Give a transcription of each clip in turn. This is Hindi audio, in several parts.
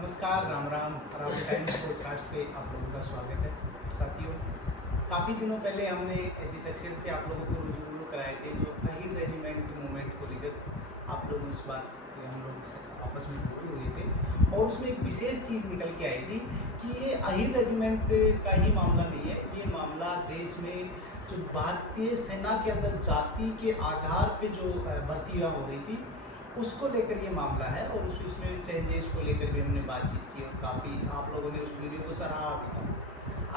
नमस्कार, राम राम। राहुल टाइम्स पॉडकास्ट पे आप लोगों का स्वागत है। साथियों, काफ़ी दिनों पहले हमने ऐसी शख्सियत से आप लोगों को रूबरू कराए थे जो अहीर रेजिमेंट मूवमेंट को लेकर आप लोग उस बात पे हम लोग आपस में रूबरू हुए थे और उसमें एक विशेष चीज़ निकल के आई थी कि ये अहीर रेजिमेंट का ही मामला नहीं है। ये मामला देश में जो भारतीय सेना के अंदर जाति के आधार पे जो भर्तियाँ हो रही थी उसको लेकर ये मामला है और इसमें चेंजेस को लेकर भी हमने बातचीत की और काफ़ी आप लोगों ने उस वीडियो को सराहा भी था।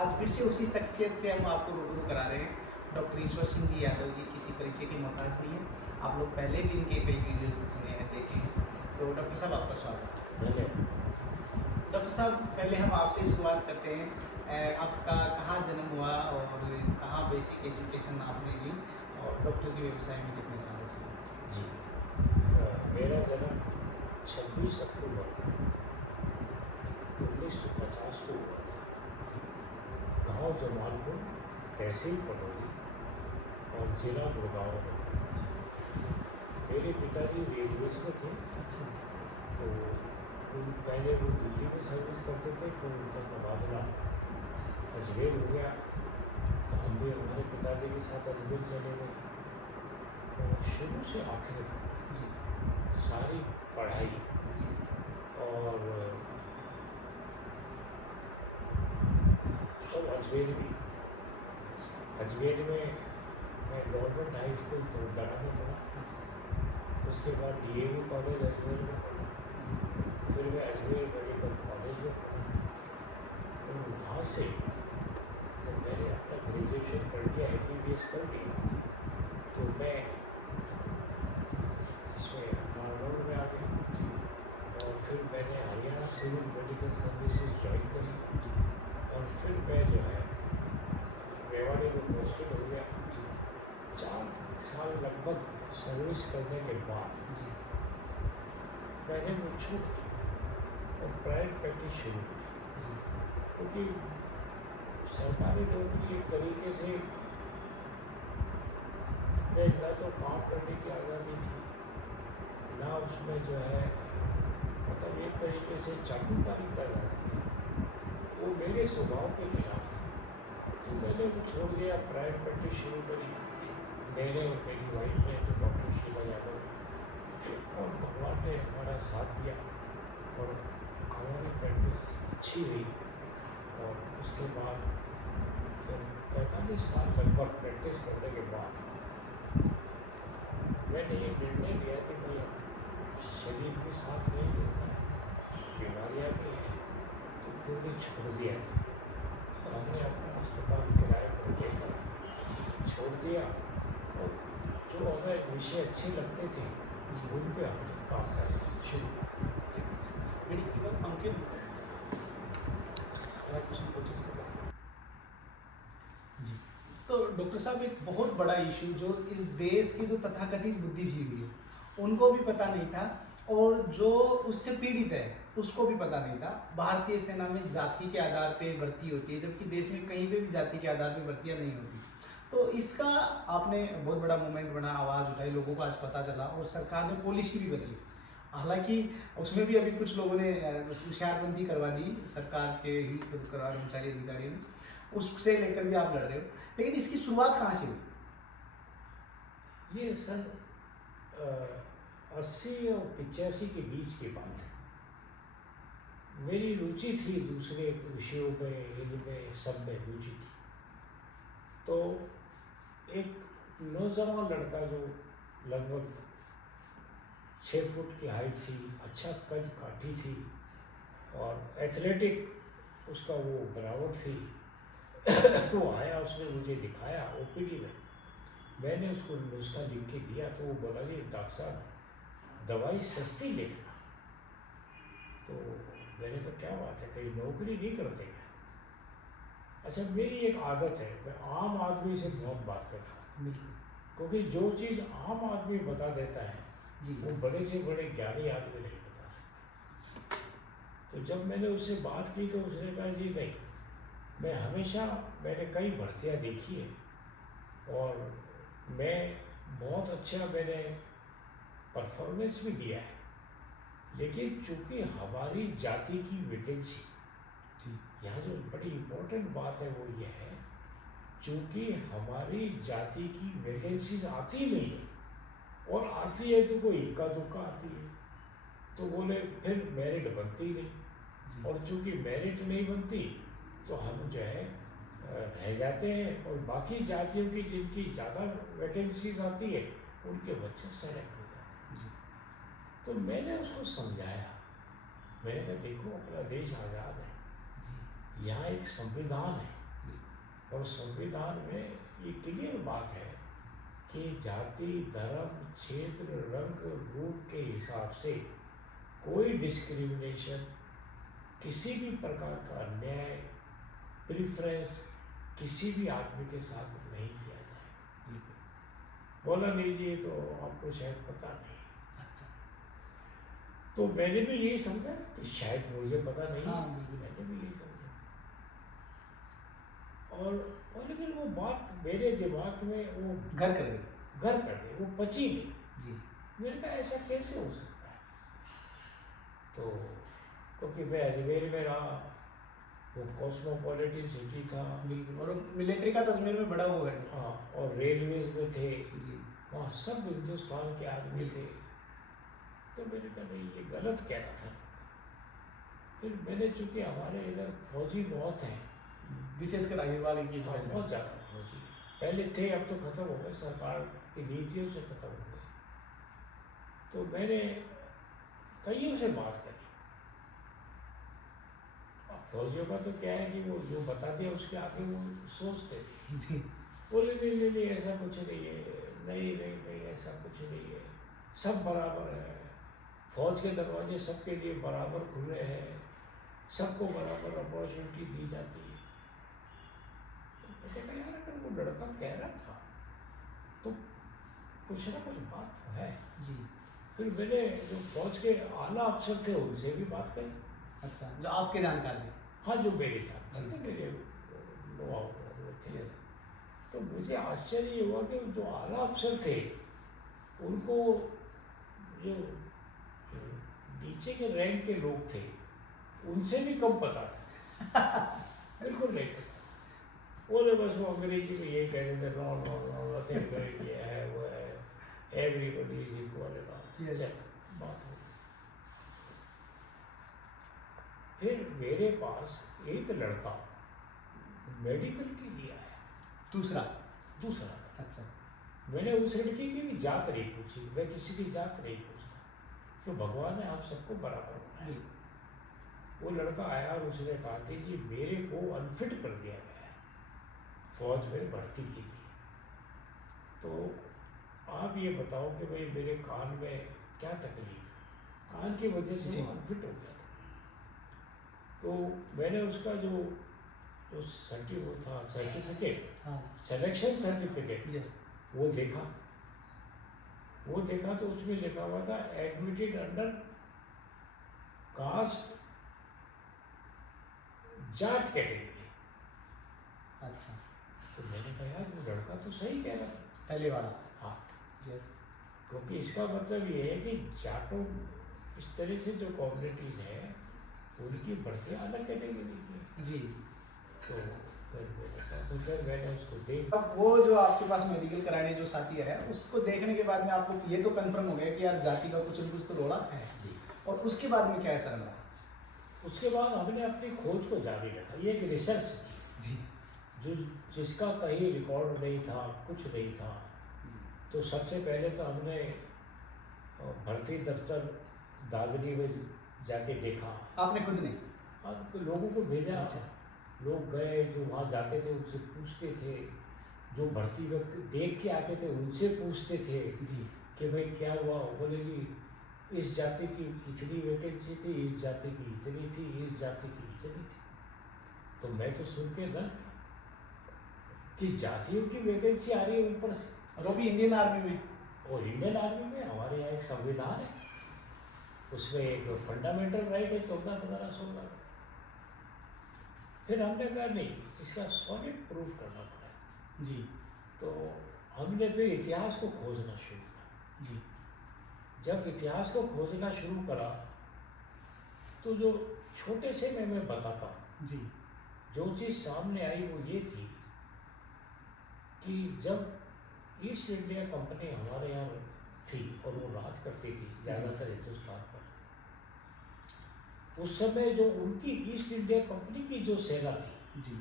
आज फिर से उसी शख्सियत से हम आपको रूबरू करा रहे हैं। डॉक्टर ईश्वर सिंह जी यादव जी किसी परिचय के मोहताज नहीं है। आप लोग पहले भी इनके कई वीडियोस सुने हैं, देखे हैं। तो डॉक्टर साहब, आपका स्वागत है। डॉक्टर साहब, पहले हम आपसे शुरुआत करते हैं। आपका कहाँ जन्म हुआ और कहाँ बेसिक एजुकेशन आपने ली और डॉक्टर के व्यवसाय में कितने सालों से? जी, मेरा जन्म 26 अक्टूबर 1950 को हुआ था। गांव जमालपुर, तहसील पटौदी और जिला गुड़गांव में। मेरे पिताजी रेलवेज में थे। अच्छा। तो पहले वो दिल्ली में सर्विस करते थे, फिर उनका तबादला अजमेर हो गया। तो हम भी हमारे पिताजी के साथ अजमेर चले गए और शुरू से आखिर तक सारी पढ़ाई और सब अजमेर में। अजमेर में मैं गवर्नमेंट हाई स्कूल तो दरा में पढ़ा, उसके बाद DAV कॉलेज अजमेर में पढ़ा, फिर मैं अजमेर मेडिकल कॉलेज में पढ़ा और वहाँ से जब मैंने अपना ग्रेजुएशन कर लिया, MBBS कर लिया, तो मैं इसमें नागौर में आ गया और फिर मैंने Haryana civil medical services join करी और फिर मैं जो है रेवाड़ी में पोस्टेड हो गया। 4 साल लगभग सर्विस करने के बाद मैंने वो छूट दी और प्राइवेट प्रैक्टिस शुरू की, क्योंकि सरकारी नौकरी एक तरीके से मैं ना तो काम करने की आज़ादी थी, ना उसमें जो है मतलब एक तरीके से चाटुकारी कर रहा थी, वो मेरे स्वभाव के खिलाफ था। तो मैंने वो छोड़ दिया, प्राइवेट प्रैक्टिस शुरू करी। मैंने और मेरी वाइफ ने, जो डॉक्टर शीला यादव, और भगवान ने हमारा साथ दिया और हमारी प्रैक्टिस अच्छी हुई। और उसके बाद 45 साल लगभग प्रैक्टिस करने के बाद मैंने ये निर्णय लिया कि भाई शरीर भी साथ नहीं देता, बीमारियाँ भी हैं, तो क्यों नहीं छोड़ दिया। तो हमने अपना अस्पताल किराए पर लेकर छोड़ दिया और जो हमें विषय अच्छे लगते थे उन पे हम काम करना शुरू जी। तो डॉक्टर साहब, एक बहुत बड़ा इशू जो इस देश के जो तथाकथित बुद्धिजीवी है उनको भी पता नहीं था और जो उससे पीड़ित है उसको भी पता नहीं था। भारतीय सेना में जाति के आधार पे भर्ती होती है, जबकि देश में कहीं पे भी जाति के आधार पे भर्तियाँ नहीं होती। तो इसका आपने बहुत बड़ा मूवमेंट बना, आवाज़ उठाई, लोगों को आज पता चला और सरकार ने पॉलिसी भी बदली। हालांकि उसमें भी अभी कुछ लोगों ने होशियारबंदी करवा दी, सरकार के ही खुद कर्मचारी अधिकारियों ने, उससे लेकर भी आप लड़ रहे हो। लेकिन इसकी शुरुआत कहाँ से हुई? ये सन 80 और 85 के बीच की बात है। मेरी रुचि थी दूसरे विषयों में, इनमें सब में रुचि थी। तो एक नौजवान लड़का जो लगभग 6 फुट की हाइट थी, अच्छा कद काठी थी और एथलेटिक उसका वो बनावट थी, वो आया, उसने मुझे दिखाया OPD में। मैंने उसको नुस्खा लिख के दिया तो वो बोला जी डॉक्टर साहब दवाई सस्ती लेना। तो मैंने कहा क्या बात है, कहीं नौकरी नहीं करते क्या? अच्छा, मेरी एक आदत है, मैं आम आदमी से बहुत बात करता हूँ, क्योंकि जो चीज़ आम आदमी बता देता है जी, वो बड़े से बड़े ज्ञानी आदमी नहीं बता सकते। तो जब मैंने उससे बात की तो उसने कहा जी नहीं, मैंने कई भर्तियाँ देखी है और मैं बहुत अच्छा मैंने परफॉर्मेंस भी दिया है, लेकिन चूंकि हमारी जाति की वैकेंसी, जी यहाँ जो बड़ी इम्पोर्टेंट बात है वो ये है, चूंकि हमारी जाति की वैकेंसीज आती नहीं है, और आती है तो कोई इक्का दुक्का आती है, तो बोले फिर मेरिट बनती नहीं, जी और चूंकि मेरिट नहीं बनती तो हम जो है रह जाते हैं, और बाकी जातियों की जिनकी ज़्यादा वैकेंसीज आती है उनके बच्चे सेलेक्ट हो जाते हैं। जी तो मैंने उसको समझाया, मैंने कहा देखो अपना देश आज़ाद है, जी यहाँ एक संविधान है, और संविधान में ये क्लियर बात है कि जाति, धर्म, क्षेत्र, रंग, रूप के हिसाब से कोई डिस्क्रिमिनेशन, किसी भी प्रकार का अन्याय, प्रिफरेंस किसी भी आदमी के साथ नहीं किया जाए। बिल्कुल। बोला नहीं जी ये तो आपको शायद पता नहीं। अच्छा। तो मैंने भी यही समझा कि शायद मुझे पता नहीं, हाँ, बिल्कुल। मैंने भी यही समझा, और लेकिन वो बात मेरे दिमाग में वो घर कर गई। घर कर गई, वो पची नहीं। जी मैंने कहा ऐसा कैसे हो सकता है? तो क्योंकि मैं अजमेर में रहा, वो कॉस्मोपॉलिटन सिटी था, बिल्कुल, और मिलिट्री का तो अजमेर में बड़ा वो है। हाँ, और रेलवेज में थे, जी वहाँ सब हिंदुस्तान के आदमी थे। तो मैंने कहा नहीं ये गलत कह रहा था। फिर मैंने, चूंकि हमारे इधर फौजी बहुत हैं, विशेषकर अग्रवाल की हाँ, बहुत ज़्यादा फौजी पहले थे, अब तो खत्म हो गए, सरकार की नीतियों से खत्म हो गए। तो मैंने कईयों से बात करी। अब फौजियों का तो क्या है कि वो जो बता दिया उसके आगे वो सोचते थे। जी बोले नहीं नहीं नहीं ऐसा कुछ नहीं है, नहीं नहीं नहीं ऐसा कुछ नहीं है, सब बराबर है, फौज के दरवाजे सबके लिए बराबर खुले हैं, सबको बराबर अपॉर्चुनिटी दी जाती है। तो मैंने कहा यार अगर वो लड़का कह रहा था तो कुछ ना कुछ बात तो है। जी। फिर मैंने जो फौज के आला अफसर थे उनसे भी बात करी। अच्छा, जो आपके जानकार थे। हाँ, जो मेरे जानकार थे, जी। मेरे नुआव थे। यस। तो मुझे आश्चर्य हुआ कि जो आला अफसर थे उनको जो नीचे के रैंक के लोग थे उनसे भी कम पता था। बिल्कुल नहीं पता। बोले बस वो अंग्रेजी में ये कह रहे थे, no no no nothing great, ये है वो है, everybody is equal and all. Yes. बात हो गई। फिर मेरे पास एक लड़का मेडिकल के लिए आया, दूसरा। दूसरा। अच्छा। मैंने उस लड़की की भी जात नहीं पूछी, मैं किसी की जात नहीं पूछता, तो भगवान ने आप सबको बराबर बनाया। बिल्कुल। वो लड़का आया और उसने कहा कि जी मेरे को अनफिट कर दिया गया है फौज में भर्ती के लिए, तो आप ये बताओ कि भाई मेरे कान में क्या तकलीफ है, कान की वजह से जी। वो अनफिट हो गया था। तो मैंने उसका जो सर्टिफिकेट, हाँ। Selection certificate, yes. वो देखा तो उसमें लिखा हुआ था admitted under caste Jat category. अच्छा। तो मैंने कहा यार वो लड़का तो सही कह रहा था। पहले वाला। हाँ, यस। क्योंकि इसका मतलब ये है कि जाटों, इस तरह से जो कम्युनिटीज हैं उनकी भर्ती अलग कैटेगरी की है। जी। तो फिर मैंने कहा, तो फिर मैंने उसको देख, अब वो जो आपके पास मेडिकल कराने जो साथी है उसको देखने के बाद में आपको ये तो कंफर्म हो गया कि यार जाति का कुछ न कुछ तो रोड़ा है। जी। और उसके बाद में क्या चल रहा है? उसके बाद हमने अपनी खोज को जारी रखा। ये एक रिसर्च थी जी। जो जिसका कहीं रिकॉर्ड नहीं था, कुछ नहीं था। तो सबसे पहले तो हमने भर्ती दफ्तर दादरी में जाके देखा। आपने खुद नहीं? अब लोगों को भेजा। अच्छा। लोग गए जो वहाँ जाते थे उनसे पूछते थे, जो भर्ती में देख के आते थे उनसे पूछते थे जी। कि भाई क्या हुआ। बोले जी इस जाति की इतनी वैकेंसी थी, इस जाति की इतनी थी, इस जाति की इतनी थी। तो मैं तो सुन के न कि जातियों की वैकेंसी आ रही है ऊपर से, और वो भी इंडियन आर्मी में। और इंडियन आर्मी में हमारे यहाँ एक संविधान है, उसमें एक फंडामेंटल राइट है 14, 15, 16। फिर हमने कहा नहीं, इसका सॉलिड प्रूफ करना पड़ा। जी। तो हमने फिर इतिहास को खोजना शुरू किया। जी। जब इतिहास को खोजना शुरू करा तो जो छोटे से में मैं बताता हूँ, जी जो चीज़ सामने आई वो ये थी कि जब ईस्ट इंडिया कंपनी हमारे यहाँ थी और वो राज करती थी ज़्यादातर हिंदुस्तान पर, उस समय जो उनकी ईस्ट इंडिया कंपनी की जो सेना थी जी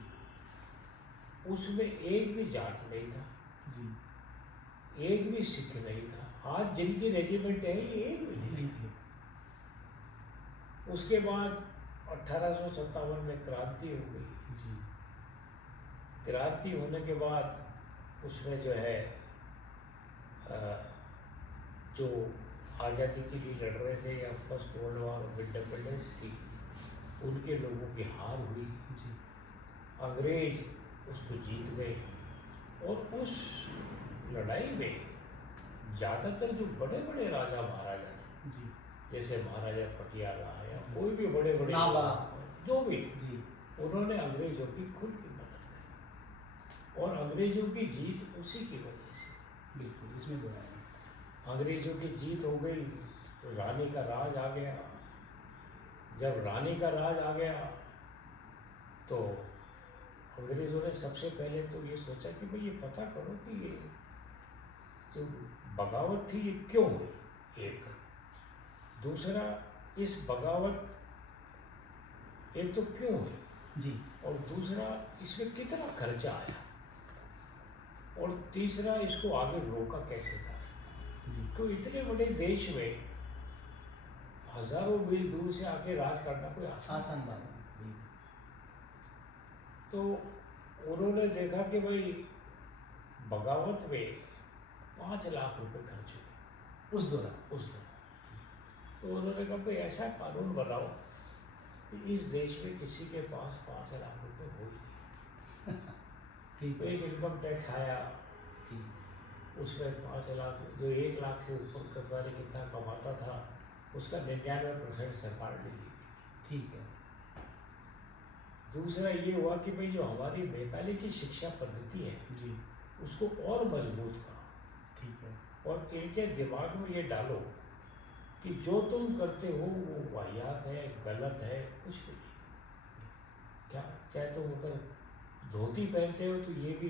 उसमें एक भी जाट नहीं था, जी एक भी सिख नहीं था। आज जिनकी रेजिमेंट है ये एक भी नहीं नहीं थी। थे। उसके बाद 1857 में क्रांति हो गई। जी क्रांति होने के बाद उसमें जो है अ, जो आज़ादी के लिए लड़ रहे थे या first world war of independence थी, उनके लोगों की हार हुई। जी अंग्रेज उसको जीत गए और उस लड़ाई में ज़्यादातर जो बड़े बड़े राजा महाराजा थे, जी जैसे महाराजा पटियाला या कोई भी बड़े बड़े नाभा। जो भी थे, जी उन्होंने अंग्रेजों की खुल की मदद करी और अंग्रेजों की जीत उसी की वजह से। बिल्कुल, इसमें दो राय नहीं। अंग्रेजों की जीत हो गई, रानी का राज आ गया। जब रानी का राज आ गया तो अंग्रेजों ने सबसे पहले तो ये सोचा कि भाई ये पता करो कि ये जो बगावत थी ये क्यों हुई। एक दूसरा, इस बगावत एक तो क्यों हुई जी और दूसरा इसमें कितना खर्चा आया और तीसरा इसको आगे रोका कैसे जा सकता। जी तो इतने बड़े देश में हजारों मील दूर से आके राज करना कोई आसान आसान बात नहीं। तो उन्होंने देखा कि भाई बगावत में 5 लाख रुपए खर्च हुए उस दौरान उस दौरान। तो उन्होंने कहा भाई ऐसा कानून बनाओ कि इस देश में किसी के पास 5 लाख रुपए हो ही नहीं। ठीक तो है। एक इनकम टैक्स आया, जी उसमें 5 लाख, जो 1 लाख से ऊपर कतवारी कितना कमाता था उसका 99% सरकार ले ली थी। ठीक है। दूसरा ये हुआ कि भाई जो हमारी मैकाले की शिक्षा पद्धति है जी उसको और मजबूत करो ठीक है। और इनके दिमाग में ये डालो कि जो तुम करते हो वो वाहियात है, गलत है, कुछ भी नहीं। क्या चाहे तुम अगर धोती पहनते हो तो ये भी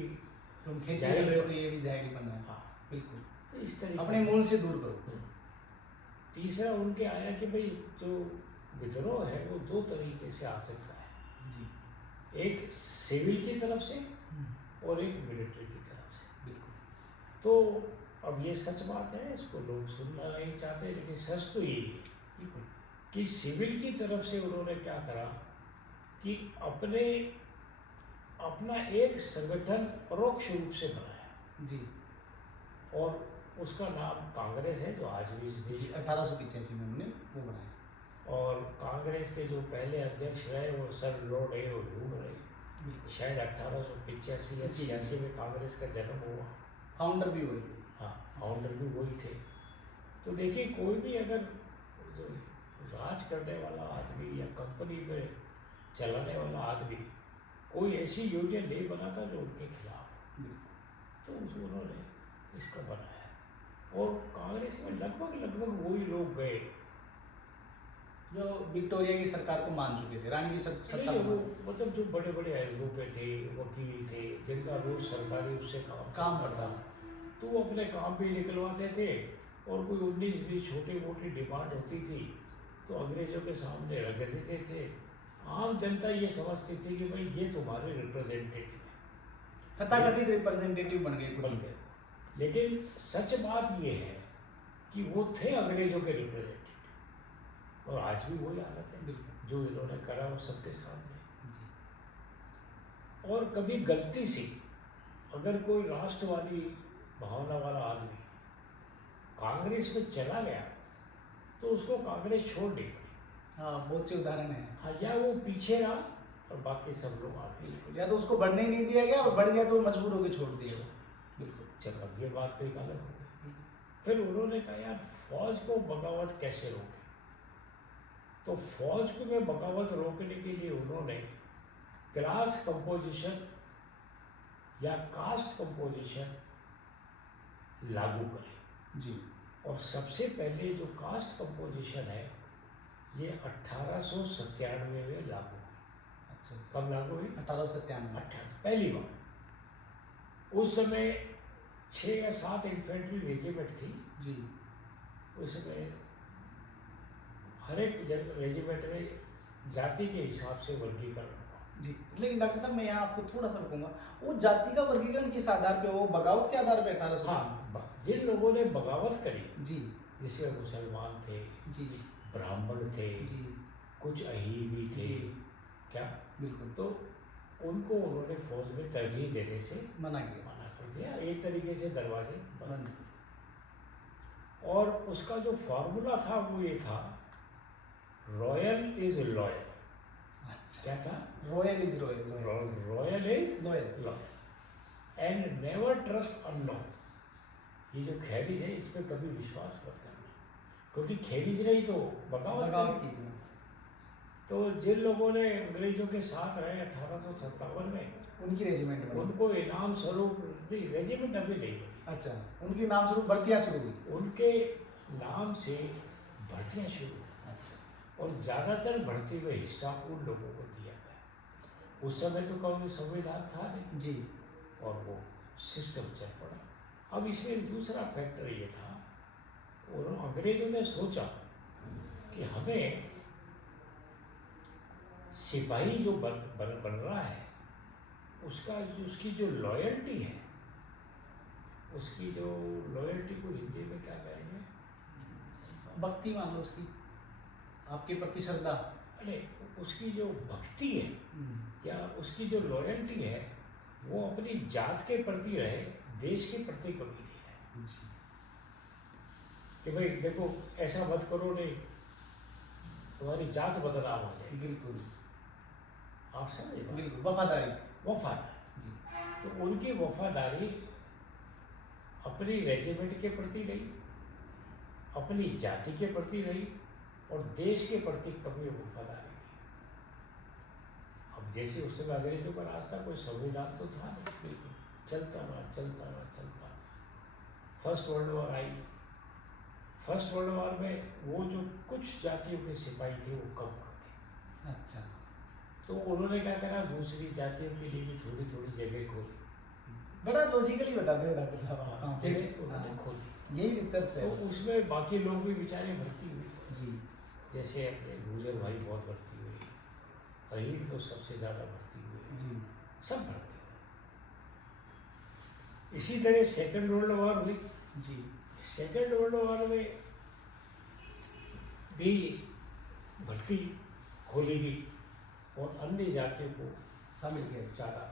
तुम खेती कर जाहिर रहे हो तो ये भी जाहिर बना है। हाँ। बिल्कुल, तो इस तरीके अपने से। मूल से दूर करो। तीसरा उनके आया कि भाई जो विद्रोह है वो 2 तरीके से आ सकता है, जी एक सिविल की तरफ से हम्म, और एक मिलिट्री की तरफ से। बिल्कुल। तो अब ये सच बात है, इसको लोग सुनना नहीं चाहते, लेकिन सच तो यही है बिल्कुल। कि सिविल की तरफ से उन्होंने क्या करा कि अपना एक संगठन परोक्ष रूप से बनाया जी और उसका नाम कांग्रेस है जो आज भी इस देश जी में। 1885 में हमने वो बनाया। और कांग्रेस के जो पहले अध्यक्ष रहे वो सर लॉर्ड ए और ह्यूम रहे। बिल्कुल, शायद 1885 या 86 में कांग्रेस का जन्म हुआ। फाउंडर भी हुए थे। हाँ, फाउंडर भी वही थे। तो देखिए कोई भी अगर जो राज करने वाला आदमी या कंपनी में चलाने वाला आदमी कोई ऐसी यूनियन नहीं बनाता जो उनके खिलाफ हो। बिल्कुल, तो उन्होंने इसका बनाया और कांग्रेस में लगभग वही लोग गए। जो विक्टोरिया की सरकार को मान चुके थे, रानी की सरकार नहीं, को वो मान- मतलब जो बड़े बड़े अहदों पे थे, वकील थे, जिनका रोज सरकारी उससे काम करता था। तो वो अपने काम भी निकलवाते थे और कोई 19-20 छोटी मोटी डिमांड होती थी तो अंग्रेजों के सामने रख देते थे। आम जनता ये समझती थी कि भाई ये तुम्हारे रिप्रेजेंटेटिव तथाकथित रिप्रेजेंटेटिव बन गए बन गए। लेकिन सच बात ये है कि वो थे अंग्रेजों के रिप्रेजेंटेटिव और आज भी वही हालत है। बिल्कुल। जो इन्होंने करा वो सबके सामने। जी और कभी गलती से अगर कोई राष्ट्रवादी भावना वाला आदमी कांग्रेस में चला गया तो उसको कांग्रेस छोड़ दी। हाँ, बहुत से उदाहरण हैं। हाँ, या वो पीछे रहा और बाकी सब लोग आगे। बिल्कुल, या तो उसको बढ़ने ही नहीं दिया गया और बढ़ गया तो मजबूर होकर छोड़ दिया गया। बिल्कुल। चल अब ये बात तो एक अलग हो गई। फिर उन्होंने कहा यार फौज को बगावत कैसे रोके। तो फौज को में बगावत रोकने के लिए उन्होंने क्लास कंपोजिशन या कास्ट कंपोजिशन लागू करी। जी और सबसे पहले जो कास्ट कंपोजिशन है ये 1897 में लागू हुई। अच्छा, कब लागू हुई? 1897। 18 पहली बार। उस समय 6 या 7 इन्फेंट्री रेजिमेंट थी। जी उसमें हर एक रेजिमेंट में जाति के हिसाब से वर्गीकरण हुआ। जी, लेकिन डॉक्टर साहब मैं यहाँ आपको थोड़ा सा रुकूंगा। वो जाति का वर्गीकरण किस आधार पे? वो बगावत के आधार पे 1800? हाँ, जिन लोगों ने बगावत करी, जी जिसमें मुसलमान थे, जी ब्राह्मण थे, जी कुछ अहीर भी थे, जी क्या बिल्कुल, तो उनको उन्होंने फौज में तरजीह देने से मना किया। मना कर दिया। एक तरीके से दरवाजे बंद। बंद। और उसका जो फॉर्मूला था वो ये था, रॉयल इज लॉयल। अच्छा, क्या था? Royal is royal, royal is loyal. Loyal and never trust unknown. ये जो खैरिज है इस पर कभी विश्वास मत करना, क्योंकि खैरिज नहीं तो बगावत की करी। तो जिन लोगों ने अंग्रेजों के साथ रहे 1857 में, उनकी रेजिमेंट बनी। उनको इनाम स्वरूप नहीं, रेजिमेंट अभी नहीं बनी। अच्छा, उनके नाम से भर्तियाँ शुरू हुई। उनके नाम से भर्तियाँ शुरू हुई। अच्छा, और ज़्यादातर भर्ती में हिस्सा उन लोगों को दिया गया। उस समय तो कौन संविधान था नहीं जी, और वो सिस्टम चल पड़ा। अब इसमें एक दूसरा फैक्टर ये था, अंग्रेजों ने सोचा कि हमें सिपाही जो बन रहा है उसकी जो लॉयल्टी है, उसकी जो लॉयल्टी को हिंदी में क्या कहेंगे? भक्ति मान लो उसकी, आपके प्रति श्रद्धा। अरे उसकी जो भक्ति है या उसकी जो लॉयल्टी है वो अपनी जात के प्रति रहे, देश के प्रति कभी नहीं रहे। कि भाई देखो ऐसा मत करो, नहीं तुम्हारी जात बदनाम हो जाएगी। बिल्कुल, आप समझे? बिल्कुल, वफादारी। वफादारी। जी, तो उनकी वफादारी अपनी रेजिमेंट के प्रति रही, अपनी जाति के प्रति रही और देश के प्रति कभी वफादारी नहीं। अब जैसे उस समय अंग्रेजों का राज था, कोई संविधान तो था नहीं। बिल्कुल, चलता रहा चलता रहा चलता रहा। फर्स्ट वर्ल्ड वॉर आई। फर्स्ट वर्ल्ड वॉर में वो जो कुछ जातियों के सिपाही थे वो कम पड़ गए। अच्छा, तो उन्होंने क्या करा, दूसरी जातियों के लिए भी थोड़ी थोड़ी जगह खोली। बड़ा लॉजिकली बताते हो डॉक्टर साहब। हाँ, जगह उन्होंने खोली, यही रिसर्च है। तो उसमें बाकी लोग भी बेचारे भर्ती हुए। जी, जैसे अपने गुजर भाई बहुत भर्ती हुए, अहीर तो सबसे ज़्यादा भर्ती हुए, जी, सब भर्ती हुए। इसी तरह सेकेंड वर्ल्ड वॉर हुई। जी, सेकेंड वर्ल्ड वॉर में भी भर्ती खोली गई और अन्य जातियों को शामिल किया। ज़्यादा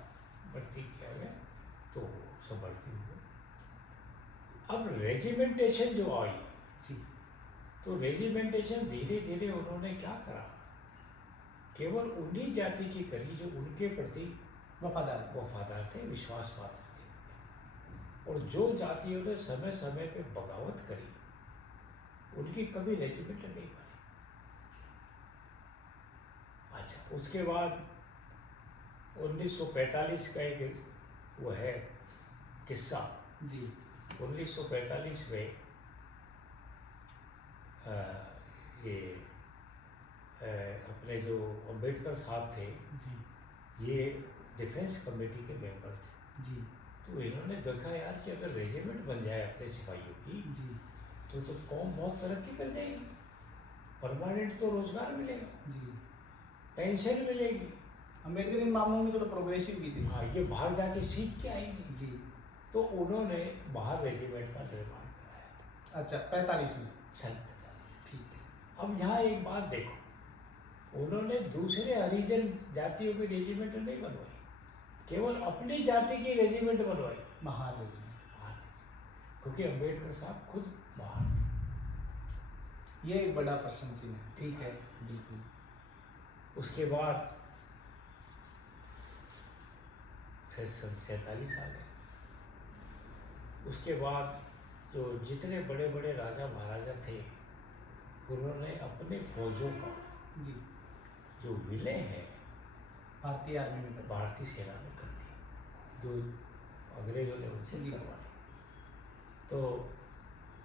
भर्ती किया गया, तो सब भर्ती हुए। अब रेजिमेंटेशन जो आई, जी, तो रेजिमेंटेशन धीरे धीरे उन्होंने क्या करा, केवल उन्हीं जाति की करी जो उनके प्रति वफादार थे, विश्वास पात्र थे। और जो जातियों ने समय समय पे बगावत करी उनकी कभी रेजिमेंट नहीं बनी। अच्छा, उसके बाद 1945 का एक वो है किस्सा। जी, 1945 में ये अपने जो अम्बेडकर साहब थे, जी, ये डिफेंस कमेटी के मेंबर थे। जी, तो इन्होंने देखा यार कि अगर रेजिमेंट बन जाए अपने सिपाहियों की जी, तो कौम बहुत तरक्की कर जाएगी, परमानेंट तो रोजगार मिलेगा, जी। पेंशन मिलेगी। अम्बेडकर इन मामलों में थोड़ा प्रोग्रेसिव भी थे। हाँ, ये बाहर जाके सीख के आएंगे। जी, तो उन्होंने बाहर रेजिमेंट का निर्माण कराया। अच्छा, 45 में। सन 45। ठीक है। अब यहाँ एक बात देखो, उन्होंने दूसरे हरिजन जातियों की रेजिमेंट नहीं बनवाई, केवल अपनी जाति की रेजिमेंट बनवाई, बाहर रेजिमेंट। क्योंकि अम्बेडकर साहब खुद बाहर थे। ये एक बड़ा प्रश्न चिन्ह है। ठीक है, बिल्कुल। उसके बाद फिर सन 47 आ गए। उसके बाद जो जितने बड़े बड़े राजा महाराजा थे उन्होंने अपने फौजों का जी, जो विलय है भारतीय आर्मी में भारतीय सेना ने कर दिया, जो अंग्रेजों ने उनसे जी। करवाए। तो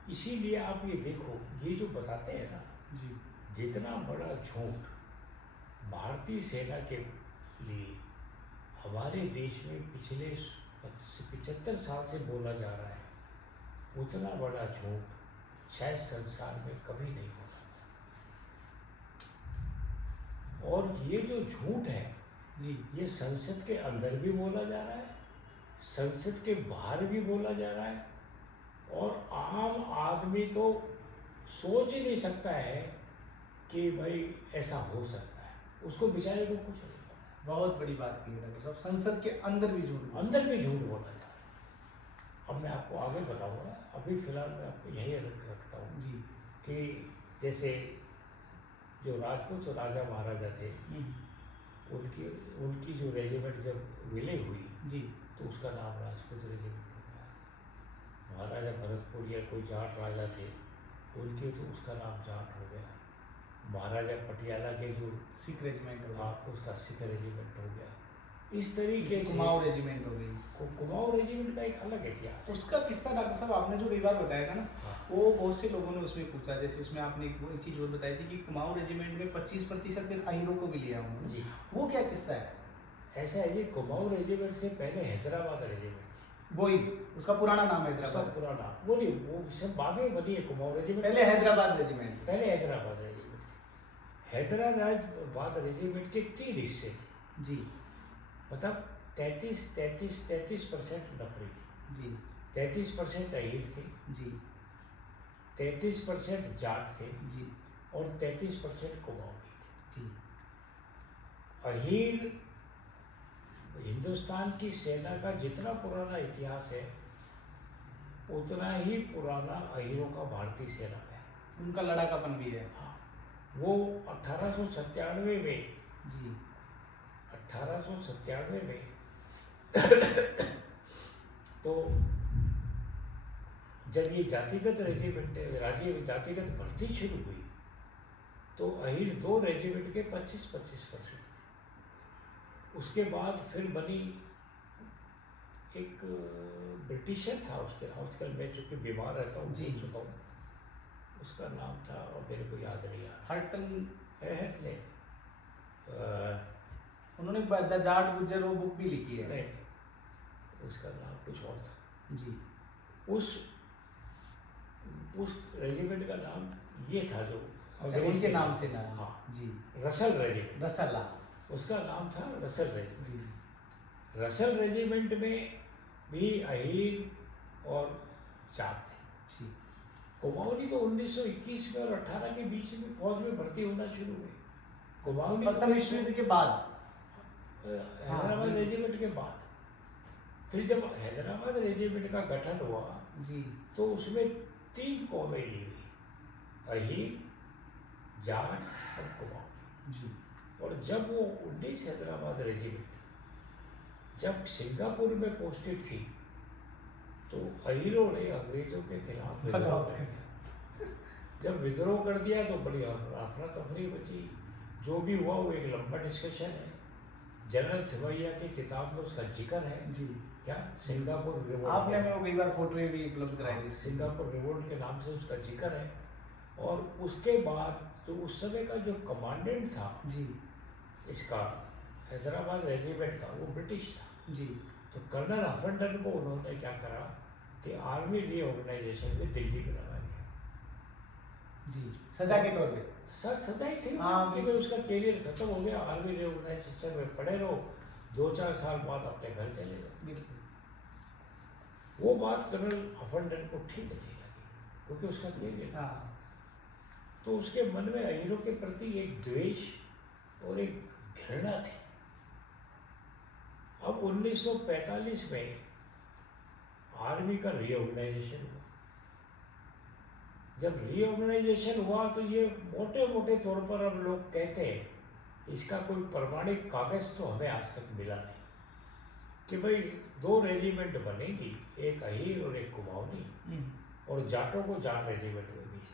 इसीलिए आप ये देखो, ये जो बताते हैं ना जी, जितना बड़ा झूठ भारतीय सेना के लिए हमारे देश में पिछले 75 साल से बोला जा रहा है, उतना बड़ा झूठ शायद संसार में कभी नहीं होगा। और ये जो झूठ है जी, ये संसद के अंदर भी बोला जा रहा है, संसद के बाहर भी बोला जा रहा है, और आम आदमी तो सोच ही नहीं सकता है कि भाई ऐसा हो सकता है, उसको बेचारे को कुछ नहीं पता। बहुत बड़ी बात की है डॉक्टर साहब, संसद के अंदर भी झूठ अंदर भी झूठ बोला जा रहा है। अब मैं आपको आगे बताऊंगा, अभी फिलहाल मैं आपको यही रखता हूँ जी। कि जैसे जो राजपूत राजा महाराजा थे, उनकी उनकी जो रेजिमेंट जब विलय हुई जी तो उसका नाम राजपूत रेजिमेंट हो गया। महाराजा भरतपुर या कोई जाट राजा थे, उनके तो उसका नाम जाट हो गया। महाराजा पटियाला के जो सिख रेजिमेंट हो गया, उसका सिख रेजिमेंट हो गया। इस तरीके से कुमाऊं रेजिमेंट हो गई। कुमाऊं रेजिमेंट का एक अलग इतिहास है। उसका किस्सा डॉक्टर साहब आपने जो कई बार बताया था ना, हाँ। वो बहुत से लोगों ने उसमें पूछा, जैसे उसमें आपने एक चीज़ और बताई थी कि कुमाऊं रेजिमेंट में 25% फिर अहीरों को भी लिया उन्होंने जी, वो क्या किस्सा है? ऐसा है, ये कुमाऊं रेजिमेंट से पहले हैदराबाद रेजिमेंट थी। वही उसका पुराना नाम है उसका हैदराबाद, पूरा नाम वो नहीं, वो सब बाद में बनी है कुमाऊं रेजिमेंट। पहले हैदराबाद रेजिमेंट। पहले हैदराबाद रेजिमेंट थी। हैदराबाद रेजिमेंट के 3 हिस्से थे। जी मतलब 33% नफरी थी, जी 33% अहीर थे, जी 33% जाट थे, जी और 33% कुमाऊनी थे। जी अहीर हिंदुस्तान की सेना का जितना पुराना इतिहास है, उतना ही पुराना अहीरों का भारतीय सेना में है। उनका लड़ाकापन भी है। हाँ, वो 1897 में जी 1897 में तो जब ये जातिगत रेजिमेंट जातिगत भर्ती शुरू हुई तो अहीर 2 रेजिमेंट के 25% थे। उसके बाद फिर बनी एक ब्रिटिशर था, उसके नाम, आजकल मैं चूंकि बीमार रहता हूँ जी। भूल चुका हूँ, उसका नाम था और मेरे को याद नहीं आ रहा हर्टन, है। नहीं, उन्होंने द जाट गुज्जर वो बुक भी लिखी है। नहीं, उसका नाम कुछ और था। जी उस रेजिमेंट का नाम ये था जो अच्छा, उनके नाम से ना। हाँ, जी रसल रेजिमेंट, रसल्ला। उसका नाम था रसल रेजिमेंट। जी रसल रेजिमेंट में भी अहीर और जाट थे। जी कुमाऊनी तो 1921 में और 18 के बीच में फौज में भर्ती होना शुरू हुई। कुमाऊनी प्रथम विश्व युद्ध के बाद, हैदराबाद जी। रेजिमेंट के बाद, फिर जब हैदराबाद रेजिमेंट का गठन हुआ जी तो उसमें 3 कौमें ली गई, अहीर, जाट और कुमाऊनी। जी और जब वो 19 हैदराबाद रेजिमेंट जब सिंगापुर में पोस्टेड थी तो अहीरों ने अंग्रेजों के खिलाफ विद्रोह कर दिया। जब विद्रोह कर दिया तो बड़ी अफरा तफरी मची। जो भी हुआ वो एक लंबा डिस्कशन है, जनरल थिमैया की किताब में उसका जिक्र है। जी क्या सिंगापुर रिवोल्ट, आपने हमें वो कई बार फोटो भी उपलब्ध कराई थी। सिंगापुर रिवोल्ट के नाम से उसका जिक्र है। और उसके बाद जो उस समय का जो कमांडेंट था जी इसका हैदराबाद रेजिमेंट का, वो ब्रिटिश था। जी तो कर्नल हफनटन को उन्होंने क्या करा कि आर्मी रीऑर्गेनाइजेशन में दिल्ली में लगा दिया। जी सजा के तौर पे। सर सदा ही थी हाँ, कि भाई उसका कैरियर खत्म हो गया, आर्मी रीऑर्गेनाइजेशन में पड़े रहो, 2-4 साल बाद अपने घर चले जाओ। बिल्कुल। वो बात कर्नल हफनटन को ठीक नहीं लगी क्योंकि उसका कैरियर, हाँ तो उसके मन में अहीरों के प्रति एक द्वेष और एक घृणा थी। अब 1945 में आर्मी का रीऑर्गेनाइजेशन हुआ। जब रीऑर्गेनाइजेशन हुआ तो ये मोटे मोटे तौर पर अब लोग कहते हैं, इसका कोई प्रमाणिक कागज तो हमें आज तक मिला नहीं कि भाई 2 रेजिमेंट बनेगी, एक अहीर और एक कुमाऊनी, और जाटों को जाट रेजिमेंट में भेज दिया।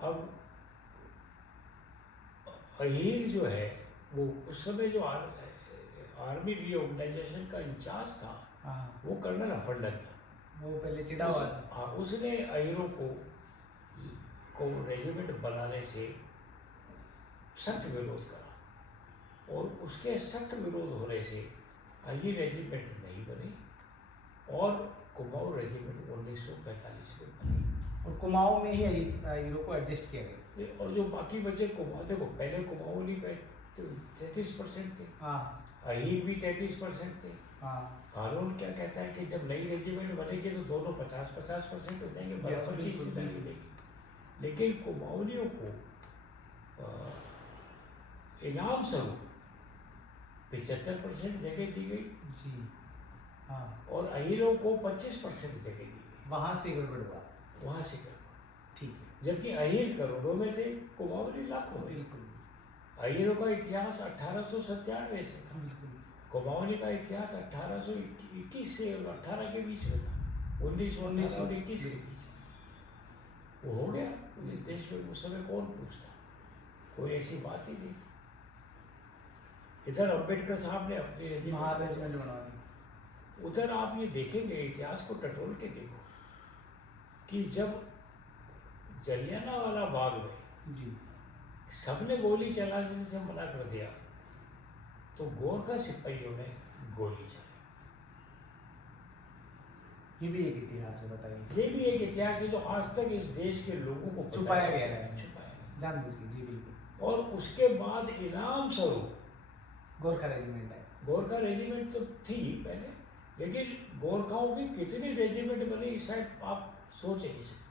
अब अहीर जो है वो उस समय जो आर्मी रीऑर्गेनाइजेशन का इंचार्ज था, हाँ वो कर्नल हफनटन था। वो पहले चिढ़ा हुआ था। हाँ, उसने अहीरों को को रेजिमेंट बनाने से सख्त विरोध करा और उसके सख्त विरोध होने से अही रेजिमेंट नहीं बनी और कुमाऊं रेजिमेंट 1945 में बनी। और कुमाऊं में ही हीरो को एडजस्ट किया गया। और जो बाकी बचे कुमाऊं, देखो पहले कुमाऊं में 33% थे, हाँ अहीर भी 33% थे। हाँ कानून क्या कहता है कि जब नई रेजिमेंट बनेगी तो दोनों 50-50% हो जाएंगे, बराबर की बिल्कुल, हिस्सेदारी बिल्कुल। मिलेगी। लेकिन कुमाऊनियों को इनाम स्वरूप 75% जगह दी गई जी हाँ, और अहीरों को 25% जगह दी गई। वहाँ से गड़बड़ हुआ। वहाँ से कर, ठीक है, जबकि अहीर करोड़ों में थे, कुमाऊनी लाखों में। बिल्कुल अहीरों का इतिहास 1897 से था, बिल्कुल। कुमाऊनी का इतिहास 1821 से और 18 के बीच में था, 1919 और 21 के बीच में। वो हो गया इस देश में, उस समय कौन पूछता, कोई ऐसी बात ही नहीं। इधर अम्बेडकर साहब ने अपनी महार रेजिमेंट बना दी। उधर आप ये देखेंगे, इतिहास को टटोल के देखो कि जब जलियांवाला बाग में जी सबने गोली चलाने से मना कर दिया तो गोरखा सिपाहियों ने गोली चलाई। ये भी एक इतिहास है, बताइए। ये भी एक इतिहास है जो आज तक इस देश के लोगों को छुपाया गया है, छुपाया गया। जानबूझ के, जी बिल्कुल। और उसके बाद इनाम स्वरूप गोरखा रेजिमेंट है। गोरखा रेजिमेंट तो थी पहले, लेकिन गोरखाओं की कितनी रेजिमेंट बनी शायद आप सोच नहीं सकते।